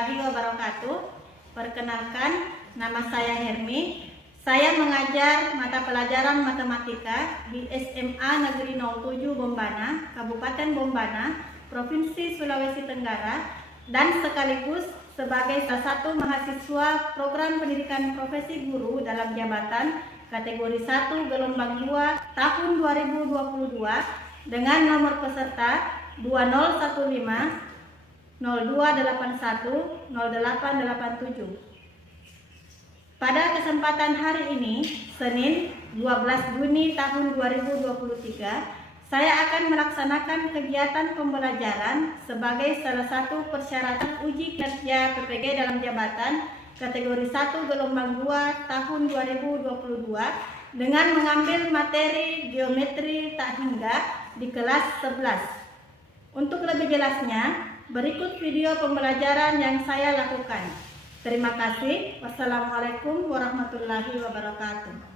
warahmatullahi wabarakatuh. Perkenalkan, nama saya Hermi. Saya mengajar mata pelajaran matematika di SMA Negeri 07 Bombana, Kabupaten Bombana, Provinsi Sulawesi Tenggara, dan sekaligus sebagai salah satu mahasiswa program pendidikan profesi guru dalam jabatan kategori 1 gelombang 2 tahun 2022 dengan nomor peserta 2015 0281 0887. Pada kesempatan hari ini, Senin 12 Juni tahun 2023, saya akan melaksanakan kegiatan pembelajaran sebagai salah satu persyaratan uji kinerja PPG dalam jabatan kategori 1 gelombang 2 tahun 2022 dengan mengambil materi geometri tak hingga di kelas 11. Untuk lebih jelasnya, berikut video pembelajaran yang saya lakukan. Terima kasih. Wassalamualaikum warahmatullahi wabarakatuh.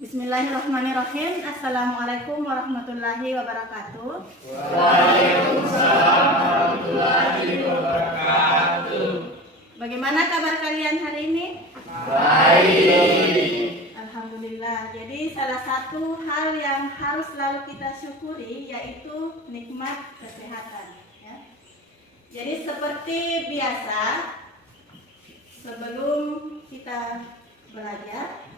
Bismillahirrahmanirrahim. Assalamualaikum warahmatullahi wabarakatuh. Waalaikumsalam warahmatullahi wabarakatuh. Bagaimana kabar kalian hari ini? Baik. Alhamdulillah. Jadi salah satu hal yang harus selalu kita syukuri yaitu nikmat kesehatan. Ya. Jadi seperti biasa, sebelum kita belajar,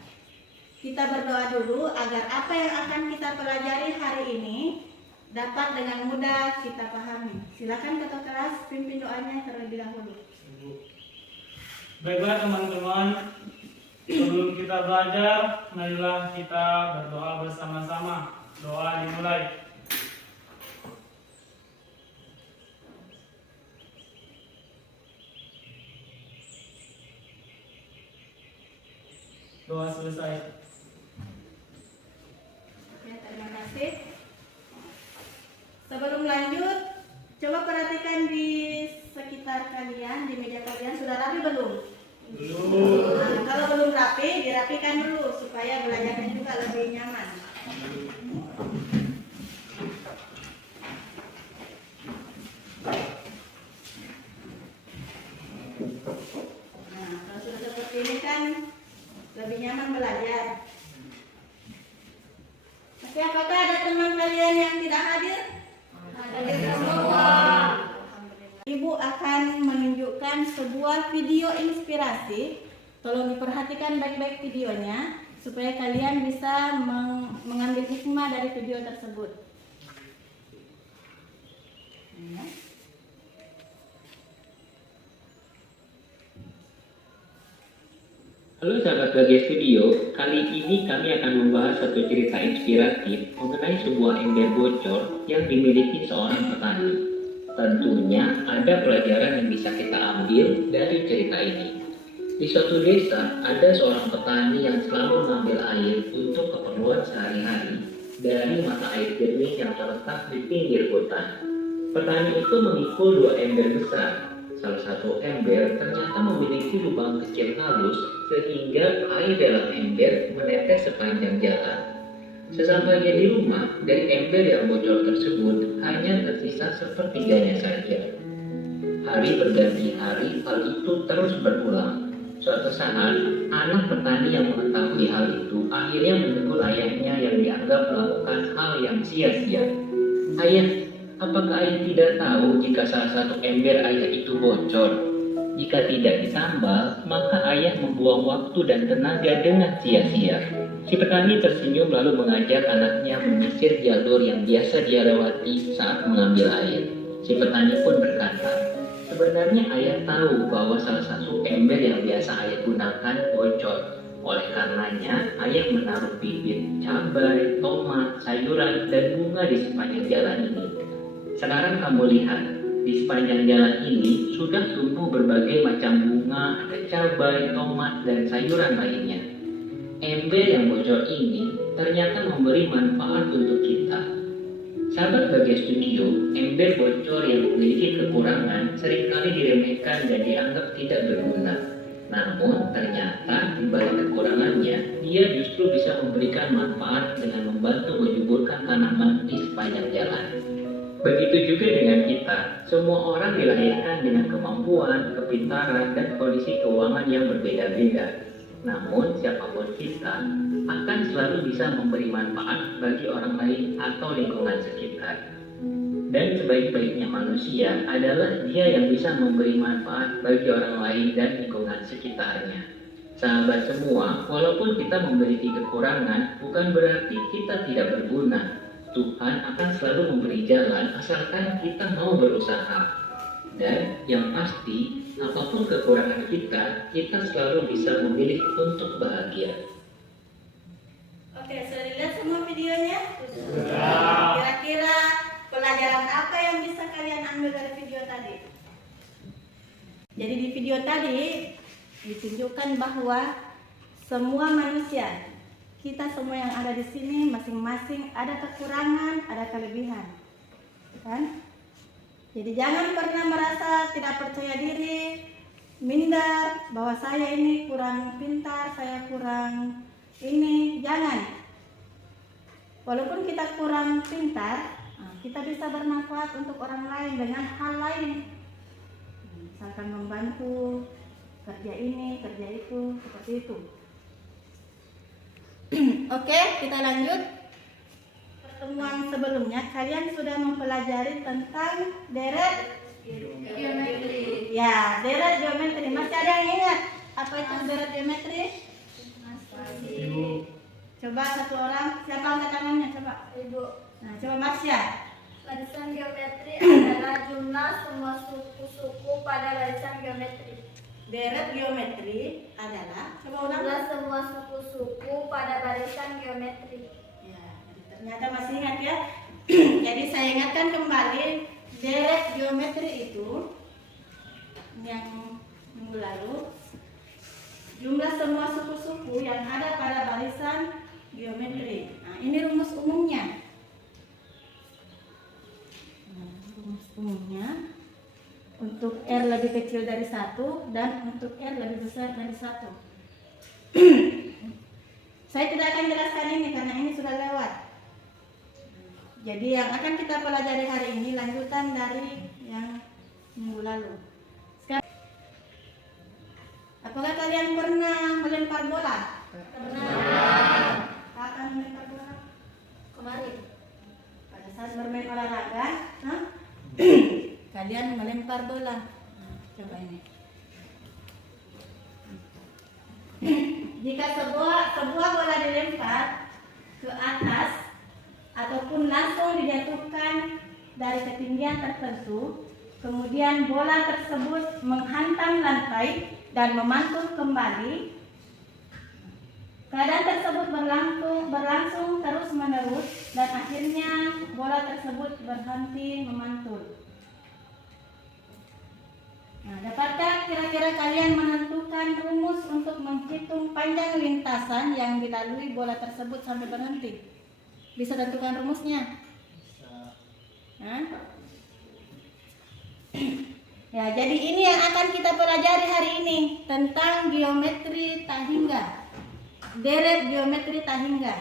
kita berdoa dulu agar apa yang akan kita pelajari hari ini dapat dengan mudah kita pahami. Silakan ketua kelas pimpin doanya terlebih dahulu. Baiklah teman-teman, sebelum kita belajar, marilah kita berdoa bersama-sama. Doa dimulai. Doa selesai. Terima kasih. Sebelum lanjut, coba perhatikan di sekitar kalian, di meja kalian sudah rapi belum? Belum. Nah, kalau belum rapi, dirapikan dulu supaya belajarnya juga lebih nyaman. Nah, kalau sudah seperti ini kan lebih nyaman belajar. Tapi apakah ada teman kalian yang tidak hadir? Hadir semua. Ibu akan menunjukkan sebuah video inspirasi. Tolong diperhatikan baik-baik videonya supaya kalian bisa mengambil hikmah dari video tersebut. Ya. Halo sahabat Bagas Studio, kali ini kami akan membahas satu cerita inspiratif mengenai sebuah ember bocor yang dimiliki seorang petani. Tentunya ada pelajaran yang bisa kita ambil dari cerita ini. Di suatu desa, ada seorang petani yang selalu mengambil air untuk keperluan sehari-hari dari mata air jernih yang terletak di pinggir hutan. Petani itu memikul dua ember besar. Salah satu ember ternyata memiliki lubang kecil halus sehingga air dalam ember menetes sepanjang jalan. Sesampainya di rumah, dari ember yang bocor tersebut hanya tersisa sepertiganya saja. Hari berganti hari, hal itu terus berulang. Suatu saat, anak petani yang mengetahui hal itu akhirnya menegur ayahnya yang dianggap melakukan hal yang sia-sia. "Ayah, apakah ayah tidak tahu jika salah satu ember ayah itu bocor? Jika tidak ditambal, maka ayah membuang waktu dan tenaga dengan sia-sia." Si petani tersenyum lalu mengajak anaknya menyisir jalur yang biasa dia lewati saat mengambil air. Si petani pun berkata, "Sebenarnya ayah tahu bahwa salah satu ember yang biasa ayah gunakan bocor. Oleh karenanya, ayah menaruh bibit cabai, tomat, sayuran, dan bunga di sepanjang jalan ini. Sekarang kamu lihat, di sepanjang jalan ini sudah tumbuh berbagai macam bunga, ada cabai, tomat, dan sayuran lainnya. Ember yang bocor ini ternyata memberi manfaat untuk kita. Sahabat Bagai Studio, ember bocor yang memiliki kekurangan seringkali diremehkan dan dianggap tidak berguna. Namun ternyata di balik kekurangannya, dia justru bisa memberikan manfaat dengan membantu menyuburkan tanaman di sepanjang jalan. Begitu juga dengan kita, semua orang dilahirkan dengan kemampuan, kepintaran, dan kondisi keuangan yang berbeda-beda. Namun siapapun kita akan selalu bisa memberi manfaat bagi orang lain atau lingkungan sekitar. Dan sebaik-baiknya manusia adalah dia yang bisa memberi manfaat bagi orang lain dan lingkungan sekitarnya. Sahabat semua, walaupun kita memiliki kekurangan, bukan berarti kita tidak berguna. Tuhan akan selalu memberi jalan asalkan kita mau berusaha. Dan yang pasti, apapun kekurangan kita selalu bisa memilih untuk bahagia. Oke, sudah dilihat semua videonya? Sudah. Kira-kira pelajaran apa yang bisa kalian ambil dari video tadi? Jadi di video tadi ditunjukkan bahwa semua manusia, kita semua yang ada di sini masing-masing ada kekurangan, ada kelebihan. Kan? Jadi jangan pernah merasa tidak percaya diri, minder bahwa saya ini kurang pintar, saya kurang ini, jangan. Walaupun kita kurang pintar, kita bisa bermanfaat untuk orang lain dengan hal lain. Misalkan membantu kerja ini, kerja itu, seperti itu. Oke, kita lanjut. Pertemuan sebelumnya kalian sudah mempelajari tentang deret geometri. Ya, deret geometri. Masih ada yang ingat apa itu deret geometri? Ibu. Coba satu orang, siapa angkat tangannya? Coba. Ibu, Nah, coba Marsha. barisan geometri adalah jumlah semua suku-suku pada barisan geometri. Deret geometri adalah, coba ulang. Jumlah semua suku-suku pada barisan geometri. Ya, ternyata masih ingat ya. Jadi saya ingatkan kembali, deret geometri itu yang minggu lalu, jumlah semua suku-suku yang ada pada barisan geometri. Nah, ini rumus umumnya. Rumus umumnya untuk R lebih kecil dari 1 dan untuk R lebih besar dari 1. Saya tidak akan jelaskan ini karena ini sudah lewat. Jadi yang akan kita pelajari hari ini lanjutan dari yang minggu lalu. Sekarang, apakah kalian pernah melempar bola? Pernah. Kapan melempar bola? Kemarin. Pada saat bermain olahraga, kalian melempar bola. Coba ini. Jika sebuah bola dilempar ke atas ataupun langsung dijatuhkan dari ketinggian tertentu, kemudian bola tersebut menghantam lantai dan memantul kembali, keadaan tersebut berlangsung terus-menerus dan akhirnya bola tersebut berhenti memantul. Nah, dapatkah kira-kira kalian menentukan rumus untuk menghitung panjang lintasan yang dilalui bola tersebut sampai berhenti? Bisa tentukan rumusnya? Hah? Ya, jadi ini yang akan kita pelajari hari ini tentang geometri tak hingga, deret geometri tak hingga.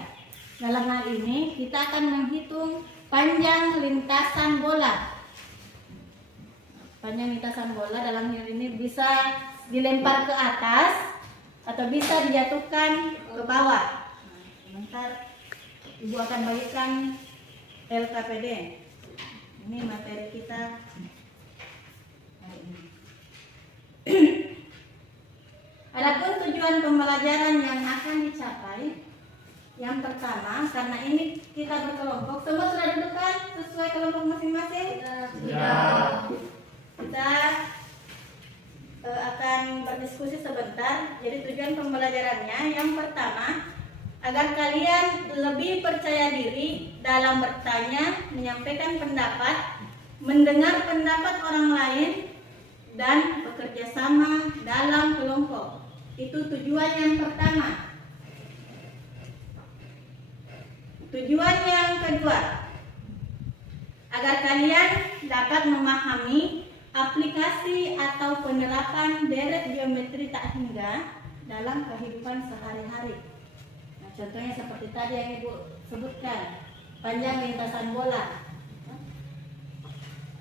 Dalam hal ini kita akan menghitung panjang lintasan bola. Panjang lintasan bola dalam hal ini bisa dilempar ke atas atau bisa dijatuhkan ke bawah. Nah, sebentar Ibu akan bagikan LKPD. Ini materi kita hari ini. Adapun tujuan pembelajaran yang akan dicapai, yang pertama, karena ini kita berkelompok, semua sudah dudukkan sesuai kelompok masing-masing? Ya. Kita akan berdiskusi sebentar. Jadi tujuan pembelajarannya yang pertama, agar kalian lebih percaya diri dalam bertanya, menyampaikan pendapat, mendengar pendapat orang lain, dan bekerja sama dalam kelompok. Itu tujuan yang pertama. Tujuan yang kedua, agar kalian dapat memahami aplikasi atau penerapan deret geometri tak hingga dalam kehidupan sehari-hari. Nah, contohnya seperti tadi yang Ibu sebutkan, panjang lintasan bola.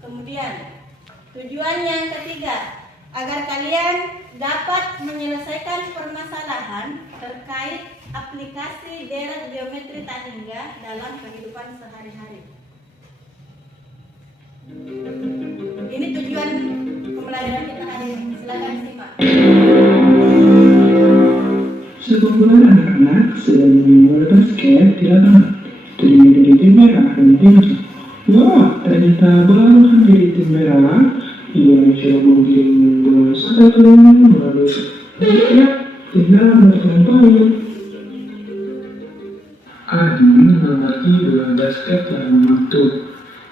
Kemudian, tujuan yang ketiga, agar kalian dapat menyelesaikan permasalahan terkait aplikasi deret geometri tak hingga dalam kehidupan sehari-hari. Ini tujuan pembelajaran kita hari ini. Silakan simak. Sekumpulan anak-anak sedang membuat basket di lapangan. Terdiri dari tim merah dan tim hijau. Wah, ternyata balapan dari tim merah yang mencoba mungkin bola satu melalui ya, tinggal mendapatkan poin. Adi mengamati bola basket yang memantul.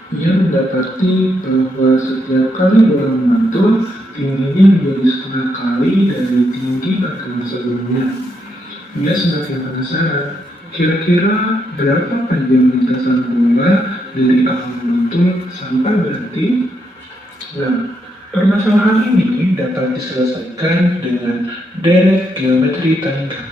Ia mendapati bahwa setiap kali bola memantul, tingginya menjadi setengah kali dari tinggi batuan sebelumnya. Ia semakin penasaran, kira-kira berapa panjang lintasan bola dari awal memantul sampai berhenti? Nah, permasalahan ini dapat diselesaikan dengan deret geometri tangga.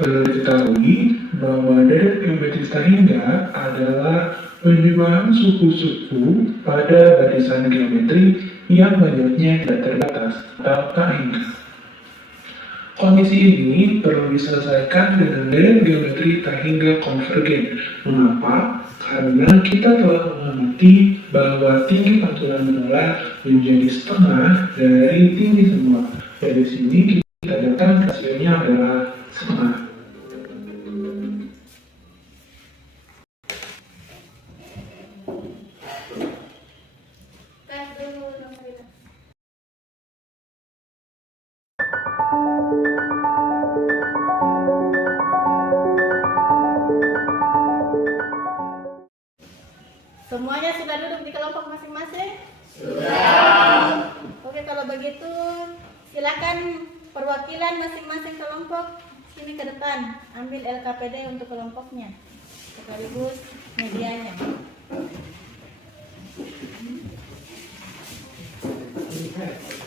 Perlu diketahui bahwa deret geometri tangga adalah penyusunan suku-suku pada barisan geometri yang banyaknya tidak terbatas atau tak hingga. Kondisi ini perlu diselesaikan dengan deret geometri tak hingga konvergen. Mengapa? Karena kita telah mengamati bahwa tinggi pantulan bola menjadi setengah dari tinggi semua. Dari sini kita dapatkan hasilnya adalah setengah. Tes dulu, Nurila. Semuanya sudah duduk di kelompok masing-masing? Sudah. Oke, kalau begitu silakan perwakilan masing-masing kelompok sini ke depan, ambil LKPD untuk kelompoknya sekaligus medianya.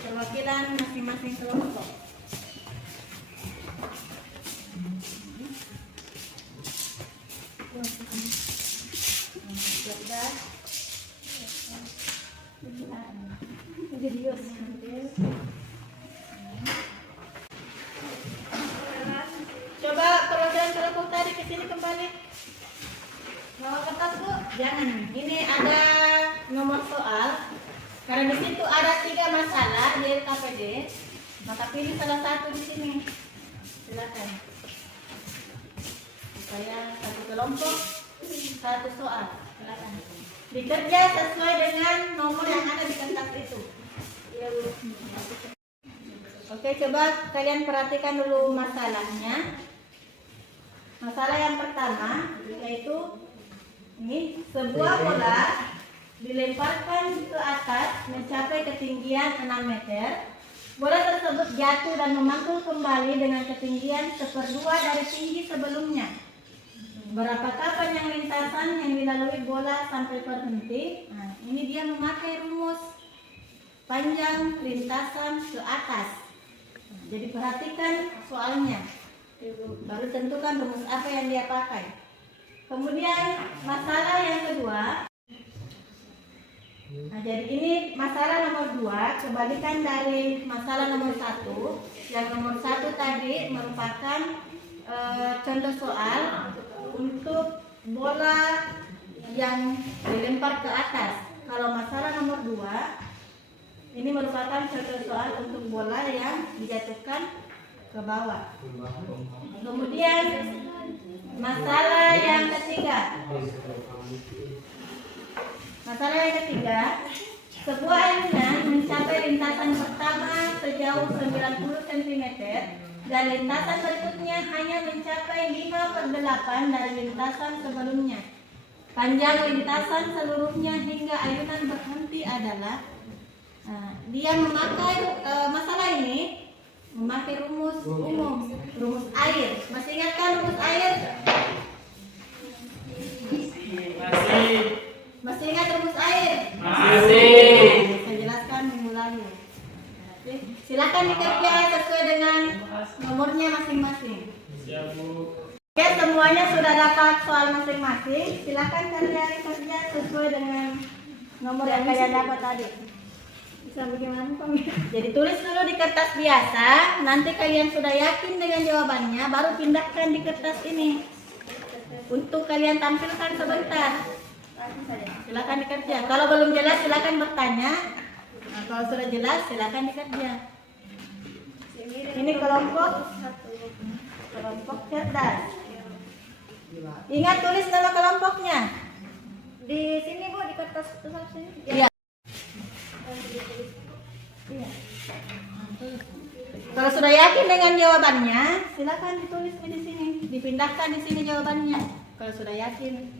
Perwakilan masing-masing kelompok. Coba perwakilan kelompok tadi ke sini kembali. Bawa kertas, Bu. Jangan. Ini ada nomor soal. Karena di situ ada 3 masalah di LKPD, maka pilih salah satu di sini. Silakan. Supaya satu kelompok, satu soal. Silakan. Dikerja sesuai dengan nomor yang ada di kertas itu. Ya, Bu. Oke, coba kalian perhatikan dulu masalahnya. Masalah yang pertama yaitu ini, sebuah bola dilemparkan ke atas mencapai ketinggian 6 meter. Bola tersebut jatuh dan memantul kembali dengan ketinggian 1/2 dari tinggi sebelumnya. Berapakah panjang lintasan yang dilalui bola sampai berhenti? Nah, ini dia memakai rumus panjang lintasan ke atas. Nah, jadi perhatikan soalnya, baru tentukan rumus apa yang dia pakai. Kemudian masalah yang kedua. Nah, jadi ini masalah nomor 2, kebalikan dari masalah nomor 1. Yang nomor 1 tadi merupakan contoh soal untuk bola yang dilempar ke atas. Kalau masalah nomor 2 ini merupakan contoh soal untuk bola yang dijatuhkan ke bawah. Kemudian masalah yang ketiga. Masalah yang ketiga, sebuah ayunan mencapai lintasan pertama sejauh 90 cm dan lintasan berikutnya hanya mencapai 5/8 dari lintasan sebelumnya. Panjang lintasan seluruhnya hingga ayunan berhenti adalah. Dia memakai masalah ini memakai rumus umum, rumus air. Masih ingat kan rumus air? Masih. Masih ingat rumus air? Masih. Saya jelaskan minggu lalu. Silakan dikerja sesuai dengan nomornya masing-masing. Siap, Bu. Oke, semuanya sudah dapat soal masing-masing. Silakan kalian kerja sesuai dengan nomor yang kalian dapat tadi. Bisa bagaimana, Pak? Jadi tulis dulu di kertas biasa. Nanti kalian sudah yakin dengan jawabannya, baru pindahkan di kertas ini untuk kalian tampilkan sebentar. Silakan dikerja. Kalau belum jelas, silakan bertanya. Nah, kalau sudah jelas, silakan dikerja. Ini kelompok cerdas. Ingat tulis nama kelompoknya. Di sini Bu, di kertas sini. Iya. Iya. Kalau sudah yakin dengan jawabannya, silakan ditulis di sini, dipindahkan di sini jawabannya. Kalau sudah yakin.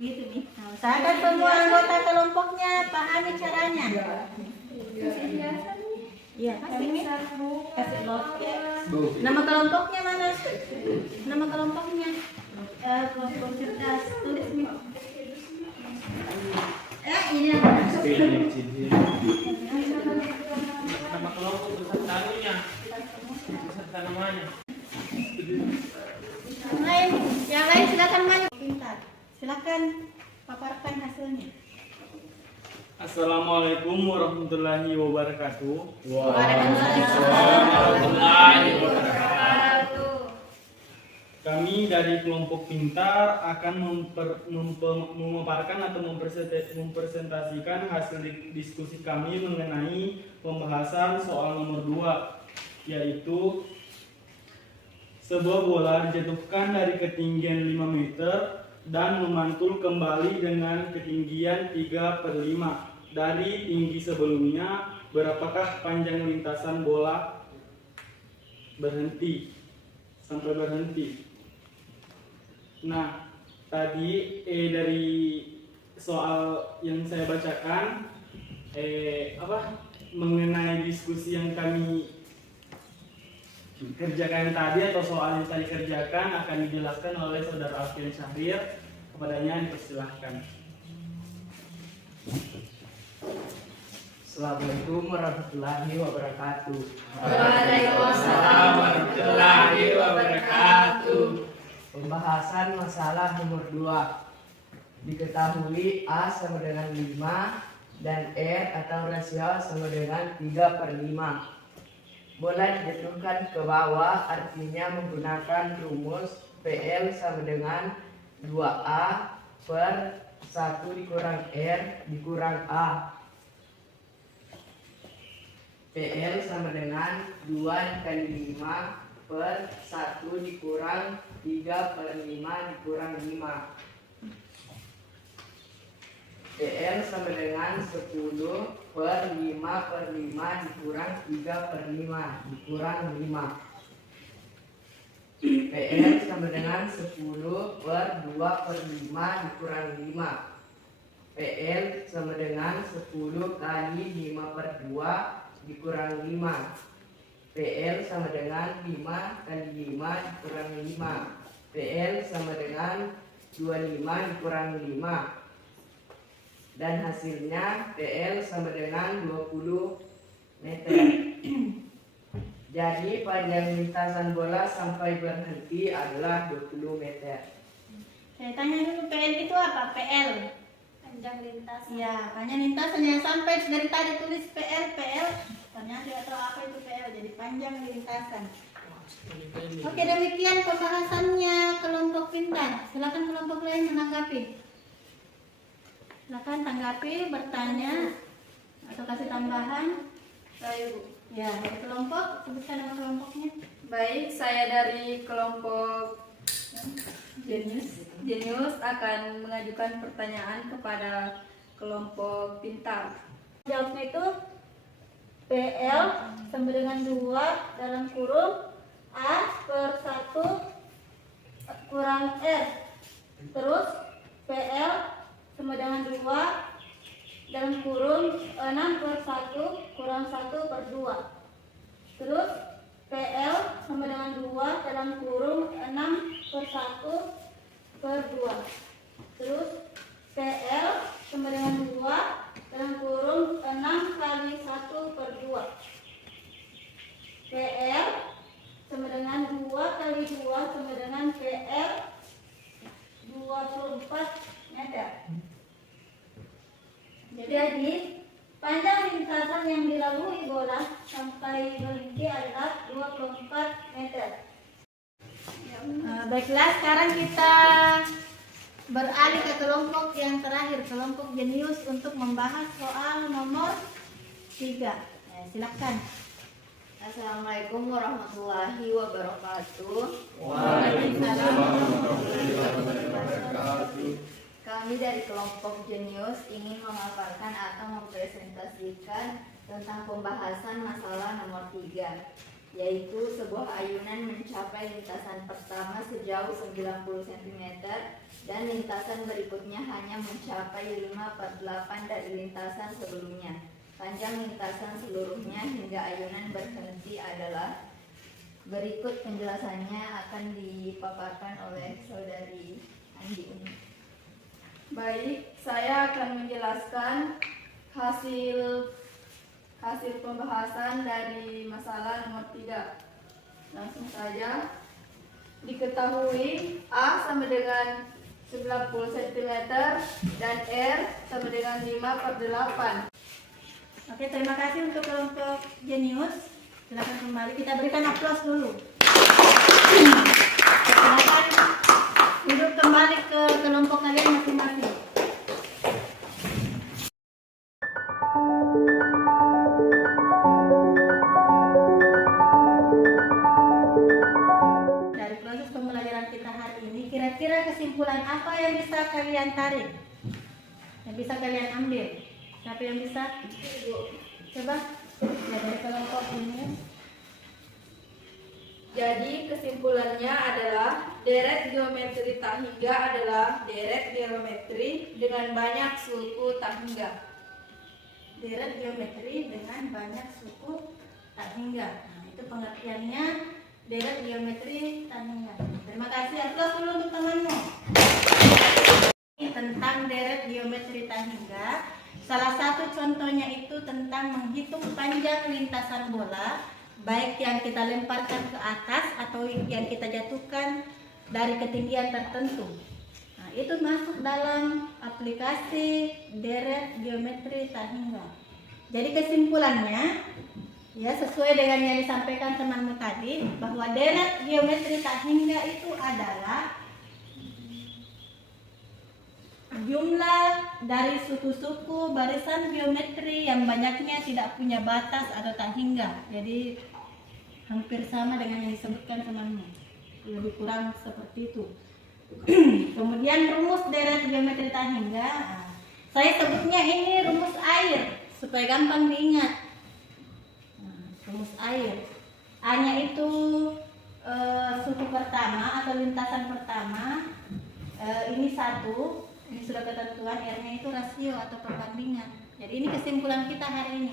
Gitu nih. Nah, usahakan semua anggota kelompoknya pahami caranya. Iya, kasih bloke. Nama kelompoknya mana? Nama kelompoknya. Kelompok cerdas. Tulis nih. Ini Nama kelompok beserta anunya. Beserta namanya. yang lain silakan maju. Pintar. Silakan paparkan hasilnya. Assalamualaikum warahmatullahi wabarakatuh. Waalaikumsalam. Kami dari kelompok pintar akan memaparkan atau mempresentasikan hasil diskusi kami mengenai pembahasan soal nomor 2, yaitu sebuah bola dijatuhkan dari ketinggian 5 meter dan memantul kembali dengan ketinggian 3/5 dari tinggi sebelumnya. Berapakah panjang lintasan bola sampai berhenti? Nah, tadi dari soal yang saya bacakan mengenai diskusi yang kami kerjakan tadi atau soal yang saya kerjakan akan dijelaskan oleh Saudara Alfian Syahrir. Kepadanya dipersilahkan. Assalamualaikum warahmatullahi wabarakatuh. Waalaikumsalam warahmatullahi wabarakatuh. Pembahasan masalah nomor 2. Diketahui A sama dengan 5 dan R atau rasio sama dengan 3/5. Bola dijatuhkan ke bawah, artinya menggunakan rumus PL sama dengan 2A per 1 dikurang R dikurang A. PL sama dengan 2 dikali 5 per 1 dikurang 3/5 dikurang 5. PL sama dengan 10 per 5/5 dikurang 3/5 dikurang 5. PL sama dengan 10 per 2/5 dikurang 5. PL sama dengan 10 kali 5/2 dikurang 5. PL sama dengan 5 kali 5 dikurang 5. PL sama dengan 25 dikurang 5. Dan hasilnya PL sama dengan 20 meter. Jadi panjang lintasan bola sampai berhenti adalah 20 meter. Saya tanya dulu, PL itu apa? PL. Panjang lintas. Ya, panjang lintasannya sampai dari tadi tulis PL. Ternyata tidak tahu apa itu PL, jadi panjang lintasan. Oke, demikian pembahasannya kelompok pintar. Silakan kelompok lain menanggapi. Silakan tanggapi, bertanya, atau kasih tambahan. Saya Bu. Ya, dari kelompok, sebutkan nama kelompoknya. Baik, saya dari kelompok Jenius akan mengajukan pertanyaan kepada kelompok pintar. Jawabnya itu PL sama dengan 2 dalam kurung A per 1 kurang R. Terus PL sama dengan 2 dalam kurung 6/1 kurang 1/2. Terus PL sama dengan 2 dalam kurung 6/1/2. Terus PL sama dengan 2 dalam kurung 6 kali 1/2. PL sama dengan 2 kali 2 sama dengan PL 24 meter. Jadi panjang lintasan yang dilalui bola sampai berhenti adalah 24 meter. Baiklah, sekarang kita beralih ke kelompok yang terakhir, kelompok jenius, untuk membahas soal nomor 3. Silakan. Assalamualaikum warahmatullahi wabarakatuh. Kami dari kelompok jenius ingin memaparkan atau mempresentasikan tentang pembahasan masalah nomor 3, yaitu sebuah ayunan mencapai lintasan pertama sejauh 90 cm dan lintasan berikutnya hanya mencapai 5/8 dari lintasan sebelumnya. Panjang lintasan seluruhnya hingga ayunan berhenti adalah berikut. Penjelasannya akan dipaparkan oleh saudari Andi. Baik, saya akan menjelaskan hasil pembahasan dari masalah nomor 3. Langsung saja. Diketahui A sama dengan 90 cm dan R sama dengan 5/8. Oke, terima kasih untuk kelompok jenius. Silakan kembali, kita berikan aplaus dulu. Silakan duduk kembali ke kelompok kalian masing-masing. Dari proses pembelajaran kita hari ini, kira-kira kesimpulan apa yang bisa kalian tarik? Yang bisa kalian ambil? Siapa yang bisa? Coba ya, dari kelompok ini. Jadi kesimpulannya adalah deret geometri tahingga adalah deret geometri dengan banyak suku tahingga. Deret geometri dengan banyak suku tahingga. Nah, itu pengertiannya deret geometri tahingga. Terima kasih. Aplaus dulu untuk temanmu. Tentang deret geometri tahingga. Salah satu contohnya itu tentang menghitung panjang lintasan bola, baik yang kita lemparkan ke atas atau yang kita jatuhkan dari ketinggian tertentu. Nah, itu masuk dalam aplikasi deret geometri tahingga. Jadi kesimpulannya, ya sesuai dengan yang disampaikan temanmu tadi, bahwa deret geometri tahingga itu adalah jumlah dari suku-suku barisan geometri yang banyaknya tidak punya batas atau tahingga. Jadi hampir sama dengan yang disebutkan temanmu, lebih kurang seperti itu. Kemudian rumus deret geometri tahingga, saya sebutnya ini rumus air supaya gampang diingat. Rumus air, A-nya itu suku pertama atau lintasan pertama, ini 1. Ini sudah ketentuan, R-nya itu rasio atau perbandingan. Jadi ini kesimpulan kita hari ini.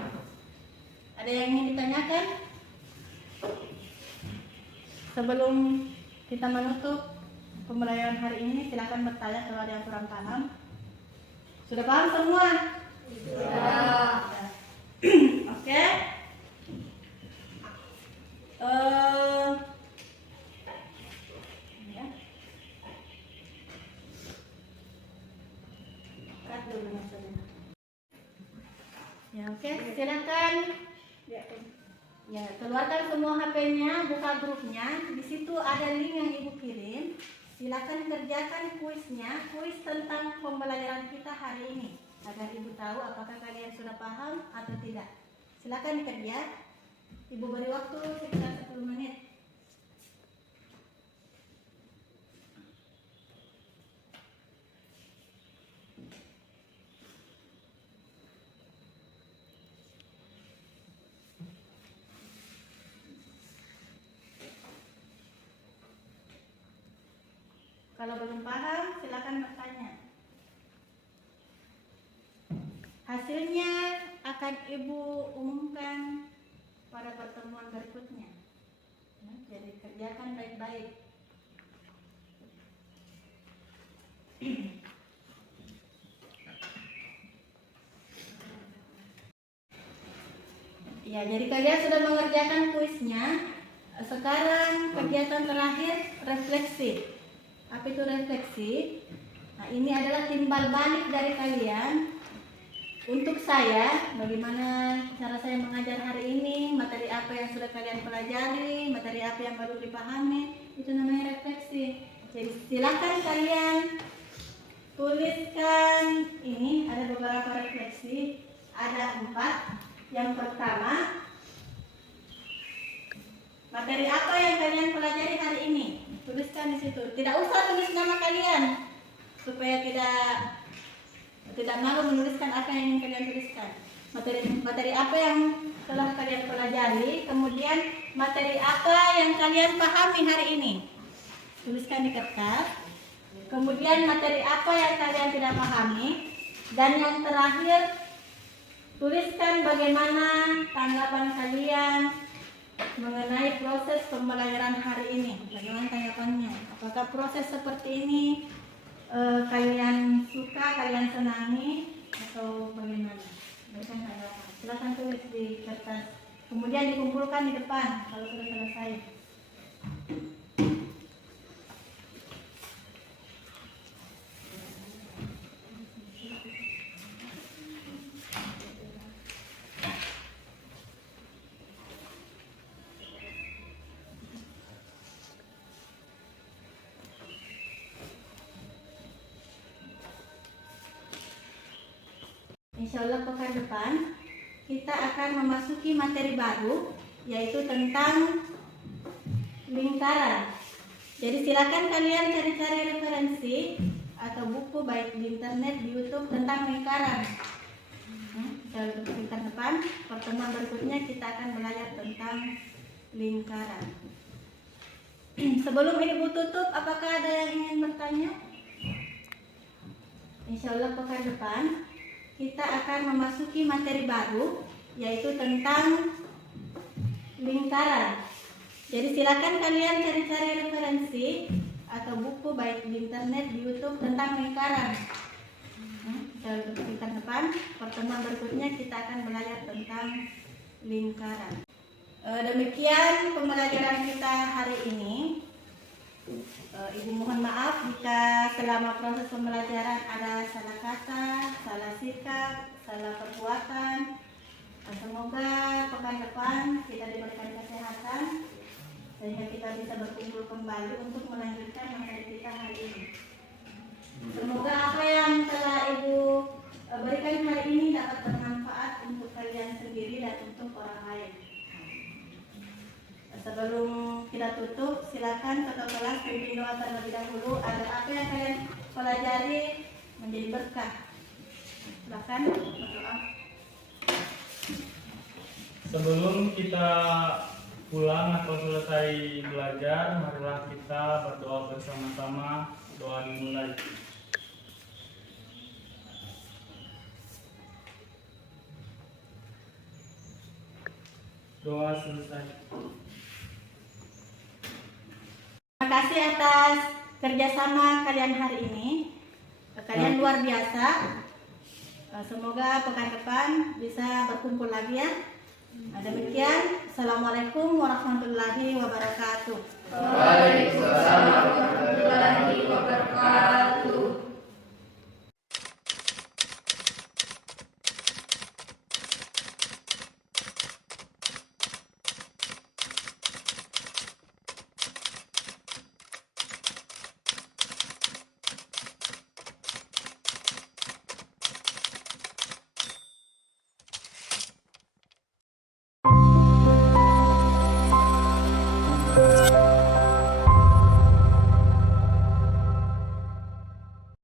Ada yang ingin ditanyakan? Sebelum kita menutup pembelajaran hari ini, silakan bertanya kalau ada yang kurang paham. Sudah paham semua? Sudah. Oke. Ya, oke, silakan. Ya, keluarkan semua HP-nya, buka grupnya. Di situ ada link yang Ibu kirim. Silakan kerjakan kuisnya, kuis tentang pembelajaran kita hari ini, agar Ibu tahu apakah kalian sudah paham atau tidak. Silakan kerja. Ibu beri waktu sekitar 10 menit. Kalau belum paham, silakan bertanya. Hasilnya akan Ibu umumkan pada pertemuan berikutnya. Jadi kerjakan baik-baik. Ya, jadi kalian sudah mengerjakan kuisnya. Sekarang kegiatan terakhir refleksi. Apa itu refleksi? Nah, ini adalah timbal balik dari kalian. Untuk saya, bagaimana cara saya mengajar hari ini, materi apa yang sudah kalian pelajari, materi apa yang baru dipahami, itu namanya refleksi. Jadi silakan kalian tuliskan, ini ada beberapa refleksi, ada 4. Yang pertama, materi apa yang kalian pelajari hari ini? Tuliskan di situ. Tidak usah tulis nama kalian, supaya tidak malu menuliskan apa yang ingin kalian tuliskan. Materi apa yang telah kalian pelajari, kemudian materi apa yang kalian pahami hari ini. Tuliskan di kertas. Kemudian materi apa yang kalian tidak pahami, dan yang terakhir tuliskan bagaimana tanggapan kalian mengenai proses pembelajaran hari ini. Bagaimana tanggapannya? Apakah proses seperti ini kalian suka, kalian senangi, atau bagaimana? Berikan tanggapan. Silakan tulis di kertas. Kemudian dikumpulkan di depan kalau sudah selesai. Insya Allah pekan depan kita akan memasuki materi baru, yaitu tentang lingkaran. Jadi silakan kalian cari-cari referensi atau buku baik di internet, di YouTube tentang lingkaran. Pekan depan, pertemuan berikutnya kita akan belajar tentang lingkaran. Sebelum Ibu tutup, apakah ada yang ingin bertanya? Insya Allah pekan depan kita akan memasuki materi baru, yaitu tentang lingkaran. Jadi silakan kalian cari-cari referensi atau buku baik di internet, di YouTube tentang lingkaran. Pekan depan, pertemuan berikutnya kita akan belajar tentang lingkaran. Demikian pembelajaran kita hari ini. Ibu mohon maaf jika selama proses pembelajaran ada salah kata, salah sikap, salah perbuatan. Semoga pekan depan kita diberikan kesehatan sehingga kita bisa berkumpul kembali untuk melanjutkan materi kita hari ini. Semoga apa yang telah Ibu berikan hari ini dapat bermanfaat untuk kalian sendiri dan untuk orang lain. Sebelum kita tutup, silakan ketua kelas pimpin doa terlebih dahulu agar apa yang kalian pelajari menjadi berkah. Silakan berdoa. Sebelum kita pulang atau selesai belajar, marilah kita berdoa bersama-sama. Doa dimulai. Doa selesai. Terima kasih atas kerjasama kalian hari ini. Kalian luar biasa. Semoga pekan depan bisa berkumpul lagi ya. Demikian. Assalamualaikum warahmatullahi wabarakatuh.